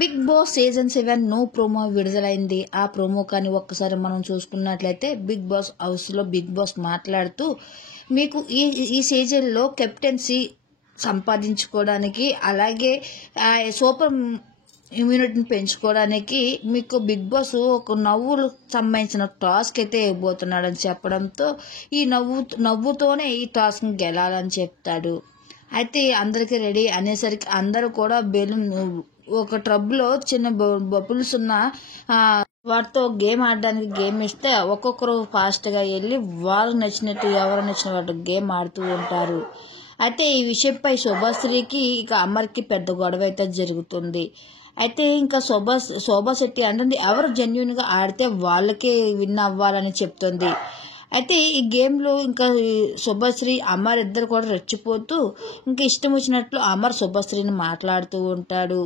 Big Boss season 7 నో promo విడుదలైంది. ఆ ప్రోమో కానీ ఒక్కసారి మనం చూసుకున్నట్లయితే బిగ్ బాస్ హౌస్ లో బిగ్ బాస్ మాట్లాడుతూ మీకు ఈ సీజన్లో కెప్టెన్సీ సంపాదించుకోవడానికి అలాగే సూపర్ ఇమ్యూనిటీని పెంచుకోవడానికి మీకు బిగ్ బాస్ ఒక నవ్వులు సంబంధించిన టాస్క్ అయితే ఇవ్వబోతున్నాడని చెప్పడంతో ఈ నవ్వుతోనే ఈ టాస్క్ గెలాలని చెప్తాడు. అయితే అందరికీ రెడీ అనేసరికి అందరూ కూడా బెలూన్ ఒక ట్రబ్లో చిన్న బబుల్స్ ఉన్న వాటితో గేమ్ ఆడడానికి గేమ్ ఇస్తే ఒక్కొక్కరు ఫాస్ట్గా వెళ్ళి వాళ్ళకి నచ్చినట్టు ఎవరు నచ్చిన వాటి గేమ్ ఆడుతూ ఉంటారు. అయితే ఈ విషయంపై శోభాశ్రీకి ఇక అమర్కి పెద్ద గొడవ అయితే జరుగుతుంది. అయితే ఇంకా శోభా శెట్టి అంటుంది ఎవరు జెన్యున్గా ఆడితే వాళ్ళకే విన్ అవ్వాలని చెప్తుంది. అయితే ఈ గేమ్లో ఇంకా శుభశ్రీ అమర్ ఇద్దరు కూడా రెచ్చిపోతూ ఇంకా ఇష్టం వచ్చినట్లు అమర్ శుభశ్రీని మాట్లాడుతూ ఉంటాడు.